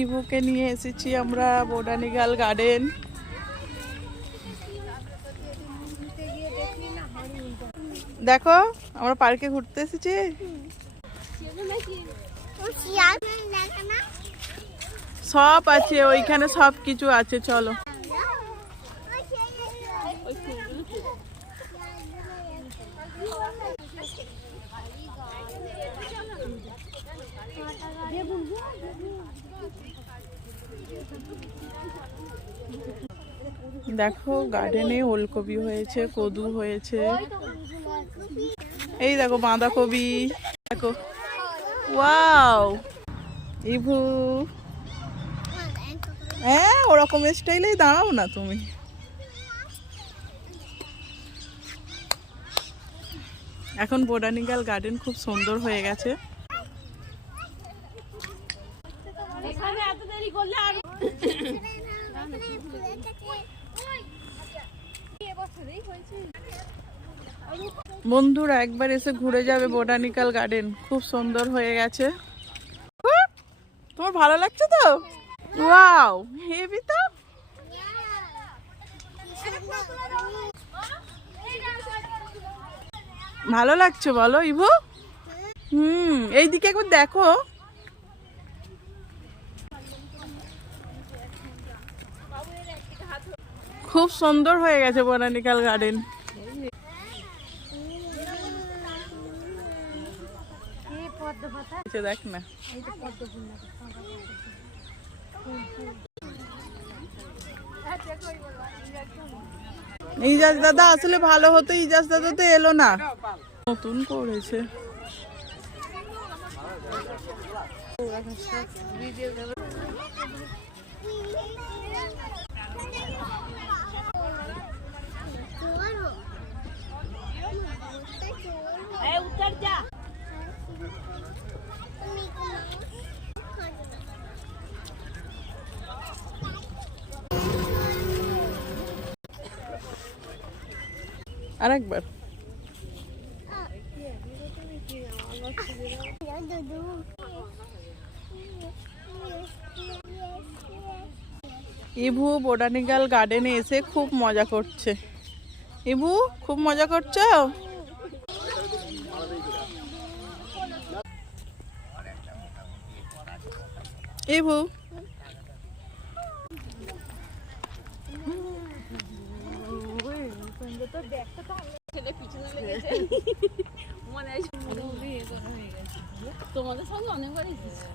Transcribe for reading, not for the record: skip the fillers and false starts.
ইভুকে নিয়ে এসেছি আমরা বোটানিক্যাল গার্ডেন। দেখো আমরা পার্কে ঘুরতে এসেছি। সব আছে ওইখানে, সব কিছু আছে, চলো। দেখো গার্ডেনে ওলকপি হয়েছে, কদু হয়েছে, এই দেখো বাঁধাকপি, দেখো ওয়াও। ইভু হ্যাঁ ওরকম স্টাইলেই দাঁড়াও না তুমি। এখন বোটানিক্যাল গার্ডেন খুব সুন্দর হয়ে গেছে। বন্ধুরা একবার এসে ঘুরে যাবে বোটানিক্যাল গার্ডেন, খুব সুন্দর হয়ে গেছে। তোমার ভালো লাগছে তো? ওয়াও হেভি তো। ভালো লাগছে বলো ইভু? এইদিকে একবার দেখো। খুব সুন্দর হয়ে গেছে বোটানিক্যাল গার্ডেন। দেখ না ইজাজ দাদা আসলে ভালো হতো, ইজাজ দাদা তো এলো না, নতুন করেছে। আরেকবার ইভু বোটানিক্যাল গার্ডেনে এসে খুব মজা করছে। ইভু খুব মজা করছো? ইভু তোমাদের সঙ্গে অনেকবার এসেছি।